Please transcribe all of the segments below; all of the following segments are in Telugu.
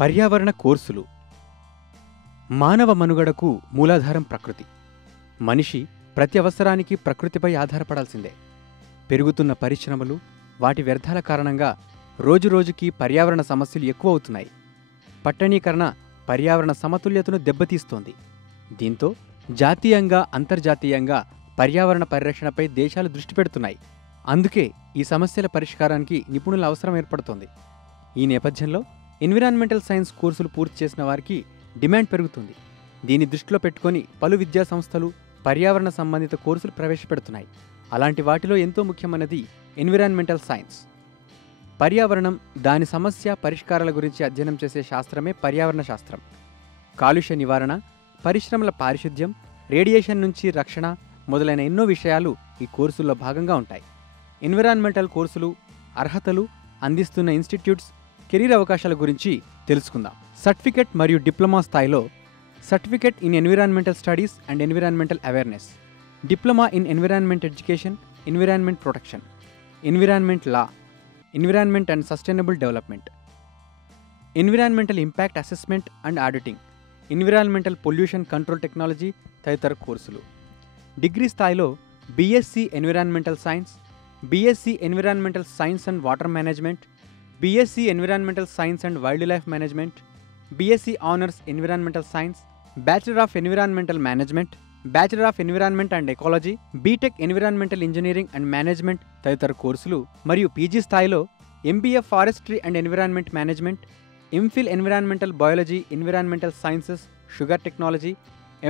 పర్యావరణ కోర్సులు. మానవ మనుగడకు మూలాధారం ప్రకృతి. మనిషి ప్రతి అవసరానికి ప్రకృతిపై ఆధారపడాల్సిందే. పెరుగుతున్న పరిశ్రమలు, వాటి వ్యర్థాల కారణంగా రోజురోజుకి పర్యావరణ సమస్యలు ఎక్కువ అవుతున్నాయి. పట్టణీకరణ పర్యావరణ సమతుల్యతను దెబ్బతీస్తోంది. దీంతో జాతీయంగా, అంతర్జాతీయంగా పర్యావరణ పరిరక్షణపై దేశాలు దృష్టి పెడుతున్నాయి. అందుకే ఈ సమస్యల పరిష్కారానికి నిపుణుల అవసరం ఏర్పడుతోంది. ఈ నేపథ్యంలో ఎన్విరాన్మెంటల్ సైన్స్ కోర్సులు పూర్తి చేసిన వారికి డిమాండ్ పెరుగుతుంది. దీన్ని దృష్టిలో పెట్టుకొని పలు విద్యా సంస్థలు పర్యావరణ సంబంధిత కోర్సులు ప్రవేశపెడుతున్నాయి. అలాంటి వాటిలో ఎంతో ముఖ్యమైనది ఎన్విరాన్మెంటల్ సైన్స్. పర్యావరణం, దాని సమస్య పరిష్కారాల గురించి అధ్యయనం చేసే శాస్త్రమే పర్యావరణ శాస్త్రం. కాలుష్య నివారణ, పరిశ్రమల పారిశుద్ధ్యం, రేడియేషన్ నుంచి రక్షణ మొదలైన ఎన్నో విషయాలు ఈ కోర్సుల్లో భాగంగా ఉంటాయి. ఎన్విరాన్మెంటల్ కోర్సులు, అర్హతలు, అందిస్తున్న ఇన్స్టిట్యూట్స్, కెరీర్ అవకాశాల గురించి తెలుసుకుందాం. సర్టిఫికెట్ మరియు డిప్లొమా స్థాయిలో certificate in environmental studies and environmental awareness, diploma in environment education, environment protection, environment law, environment and sustainable development, environmental impact assessment and auditing, environmental pollution control technology తదితర కోర్సులు. డిగ్రీ స్థాయిలో BSc environmental science, BSc environmental science and water management, BSc environmental science and wildlife management, BSc honours environmental science, bachelor of environmental management, bachelor of environment and ecology, BTech environmental engineering and management తదితర కోర్సులు. మరియు పీజీ స్థాయిలో MBA forestry and environment management, MPhil environmental biology, environmental sciences, sugar technology,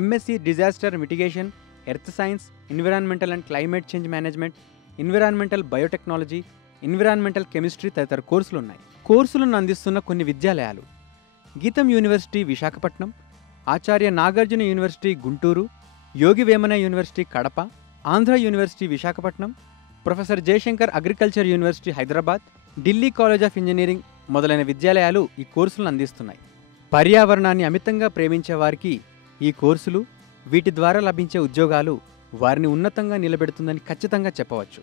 MSc disaster mitigation, earth science, environmental and climate change management, environmental biotechnology, environmental chemistry తదితర కోర్సులు ఉన్నాయి. కోర్సులను అందిస్తున్న కొన్ని విద్యాలయాలు: GITAM university Visakhapatnam, Acharya Nagarjuna university Guntur, Yogi Vemana university Kadapa, Andhra university Visakhapatnam, professor Jayashankar agriculture university Hyderabad, Delhi college of engineering మొదలైన విద్యాలయాలు ఈ కోర్సులను అందిస్తున్నాయి. పర్యావరణాన్ని అమితంగా ప్రేమించే వారికి ఈ కోర్సులు, వీటి ద్వారా లభించే ఉద్యోగాలు వారిని ఉన్నతంగా నిలబెడుతుందని ఖచ్చితంగా చెప్పవచ్చు.